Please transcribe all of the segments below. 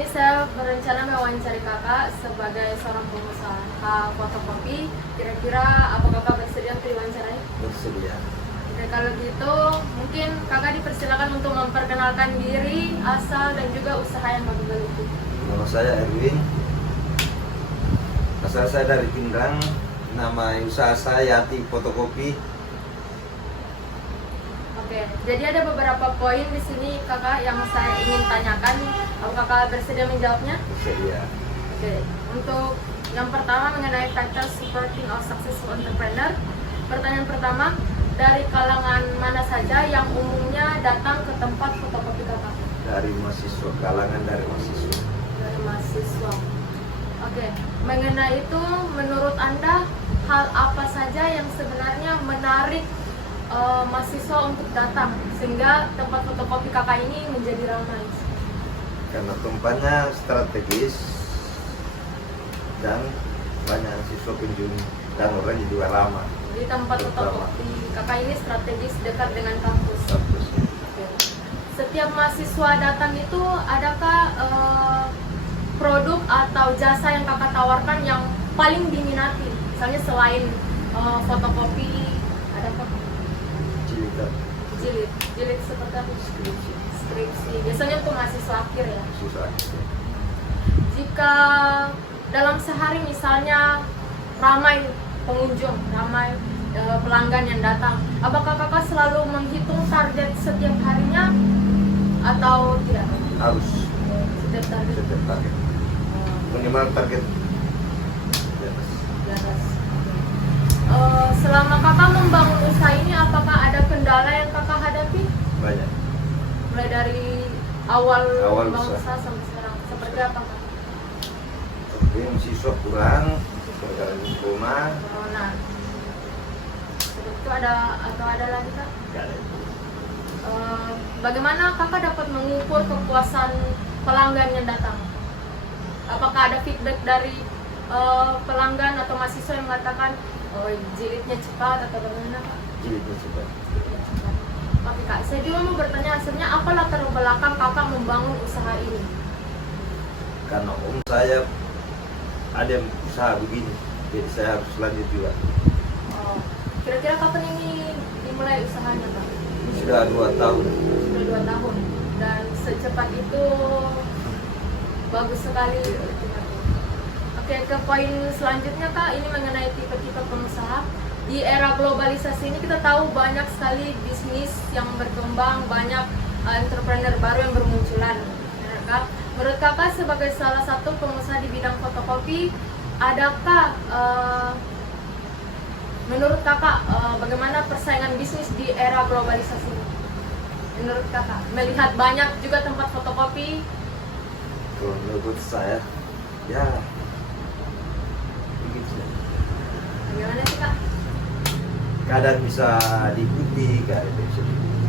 ini saya berencana mewawancari kakak sebagai seorang pengusaha fotokopi. Kira-kira apa kakak bersedia untuk diwawancarai? Bersedia. Oke, kalau gitu mungkin kakak dipersilakan untuk memperkenalkan diri, asal dan juga usaha yang bapak geluti. Nama saya Erwin. Asal saya dari Pindrang. Nama usaha saya Yati Fotokopi. Oke, jadi ada beberapa poin di sini kakak yang saya ingin tanyakan. Apakah kakak bersedia menjawabnya? Bersedia. Oke, untuk yang pertama mengenai factors supporting a successful entrepreneur. Pertanyaan pertama, dari kalangan mana saja yang umumnya datang ke tempat fotokopi kakak? Dari mahasiswa, kalangan dari mahasiswa. Dari mahasiswa. Oke, mengenai itu menurut Anda hal apa saja yang sebenarnya menarik mahasiswa untuk datang sehingga tempat fotokopi kakak ini menjadi ramai? Karena tempatnya strategis dan banyak siswa kunjung dan orangnya juga ramah. Jadi tempat fotokopi kakak ini strategis dekat dengan kampus. Bagus. Oke. Setiap mahasiswa datang itu adakah produk atau jasa yang kakak tawarkan yang paling diminati? Misalnya selain fotokopi, adakah? Jilid seperti apa? Skripsi. Biasanya untuk mahasiswa akhir ya. Susah. Jika dalam sehari misalnya ramai pengunjung, ramai pelanggan yang datang, apakah kakak selalu menghitung target setiap harinya atau tidak? Harus Setiap target. setiap target. Minimal target di atas. Di atas. Selama kakak membangun usaha ini, apakah ada kendala yang kakak hadapi? Banyak. Mulai dari awal membangun usaha. usaha sampai sekarang, seperti apa kak? Tapi siswa kurang, gara-gara corona. Corona. Seperti itu ada atau ada lagi kak? Gak ada. Bagaimana kakak dapat mengukur kepuasan pelanggan yang datang? Apakah ada feedback dari pelanggan atau mahasiswa yang mengatakan jilidnya cepat atau bagaimana kak? Jilidnya cepat. Jilidnya cepat. Oke kak, saya juga mau bertanya sebenarnya apa latar belakang kakak membangun usaha ini? Karena saya ada yang usaha begini, jadi saya harus lanjut juga. Kira-kira kapan ini dimulai usahanya kak? Sudah 2 tahun. Sudah 2 tahun dan secepat itu bagus sekali. Oke, ke poin selanjutnya kak, ini mengenai tipe-tipe pengusaha. Di era globalisasi ini kita tahu banyak sekali bisnis yang berkembang, banyak entrepreneur baru yang bermunculan. Ya, kak, menurut kakak sebagai salah satu pengusaha di bidang fotokopi, adakah menurut kakak bagaimana persaingan bisnis di era globalisasi ini? Menurut kakak, melihat banyak juga tempat fotokopi. Kalau menurut saya, ya begitu. Bagaimana sih kak? Kadang bisa diikuti, kadang bisa diikuti.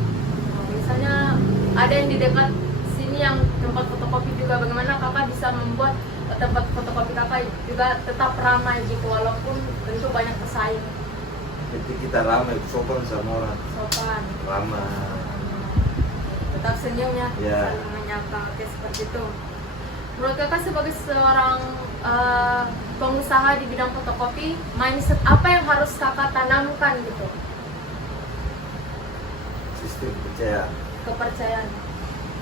Misalnya ada yang di dekat sini yang tempat fotokopi juga, bagaimana kakak bisa membuat tempat fotokopi kakak juga tetap ramai gitu walaupun tentu banyak pesaing? Jadi kita ramai, sopan sama orang, Sopan, ramah. tetap senyum ya, Ya. saling menyapa, oke seperti itu. Menurut kakak sebagai seorang pengusaha di bidang fotokopi, mindset apa yang harus kakak tanamkan gitu? Sistem percaya Kepercayaan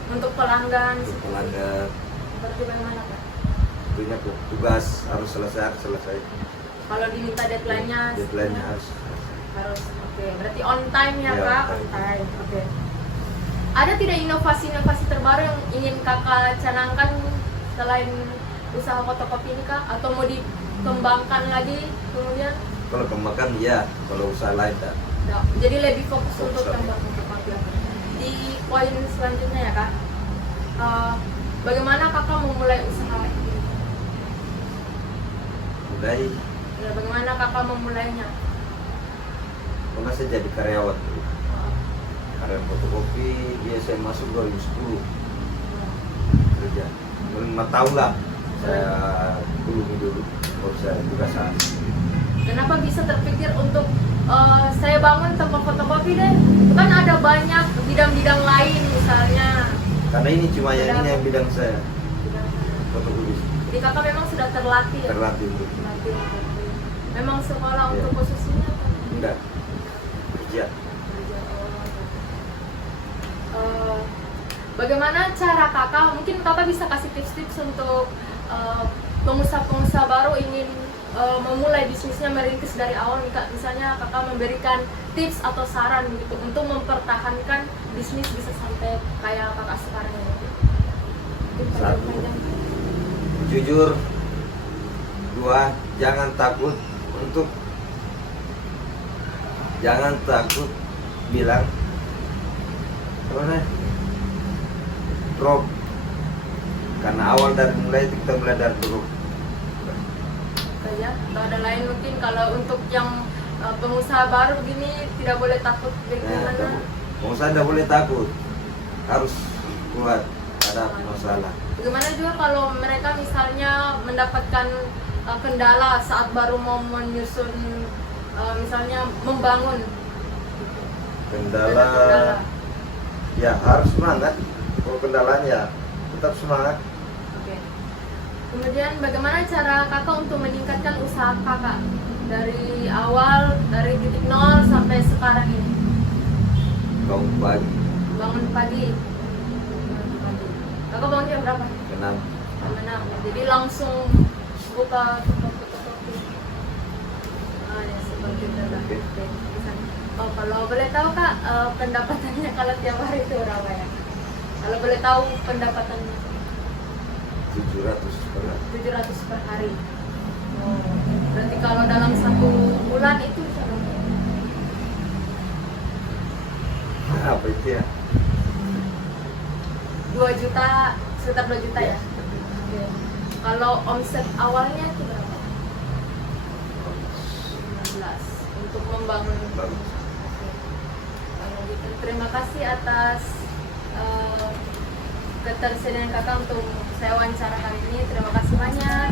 untuk pelanggan, untuk pelanggan, seperti bagaimana kak? punya tugas harus selesai. Kalau diminta deadline-nya Deadline-nya harus. oke, berarti on time ya Ya, kak? on On time, oke. Ada tidak inovasi-inovasi terbaru yang ingin kakak canangkan selain usaha fotokopi ini kak? Atau mau dikembangkan lagi kemudian? Kalau kemakan ya, kalau usaha lain tak. Ya, jadi lebih fokus Fokus untuk aja. tempat fotokopi. Di poin selanjutnya ya kak, bagaimana kakak memulai usaha ini? Mulai, Ya, bagaimana kakak memulainya? pernah saya jadi karyawan dulu. Karyawan fotokopi, dia saya masuk 2010 kerja. 5 tahun lah saya dulu baru saya tugas saat. Kenapa bisa terpikir untuk saya bangun tempat fotokopi deh? Kan ada banyak bidang-bidang lain misalnya. Karena ini cuma yang Bidang. ini yang bidang saya. Bidang- fotokopi. Jadi kakak memang sudah terlatih ya? Terlatih untuk Terlatih untuk memang sekolah Iya. untuk posisinya atau? enggak kerja. Bagaimana cara kakak, mungkin kakak bisa kasih tips-tips untuk pengusaha-pengusaha baru ingin memulai bisnisnya, merintis dari awal, misalnya kakak memberikan tips atau saran gitu untuk mempertahankan bisnis bisa sampai kayak kakak sekarang ini. Mungkin Satu. panjang-panjang. Jujur. 2, jangan takut bilang apa namanya, drop, karena awal dari mulai itu kita mulai dari drop. Ya, atau ada lain mungkin kalau untuk yang pengusaha baru gini tidak boleh takut bagaimana? Pengusaha tidak boleh takut, harus kuat ada masalah. Bagaimana juga kalau mereka misalnya mendapatkan kendala saat baru mau menyusun, misalnya membangun Kendala ya harus semangat. Kalau kendalanya tetap semangat. Oke. Kemudian bagaimana cara kakak untuk meningkatkan usaha kakak dari awal, dari titik nol sampai sekarang ini? Bangun pagi Bangun pagi. Kakak bangun jam berapa? kenam. Jam 6. Jadi langsung buka fotokopi. Ya seperti itu lah. Oke. Oke. Oh, kalau boleh tahu kak, pendapatannya kalau tiap hari itu berapa ya? Kalau boleh tahu pendapatannya? 700 per hari. 700 per hari. Oh, berarti kalau dalam 1 bulan itu berapa? Apa itu ya? 2 juta, sekitar 2 juta ya? Iya. Oke. Kalau omset awalnya itu berapa? 15 untuk membangun. Bagus. Oke. Kalau gitu, terima kasih atas ketersediaan kakak untuk saya wawancara kali ini. Terima kasih banyak.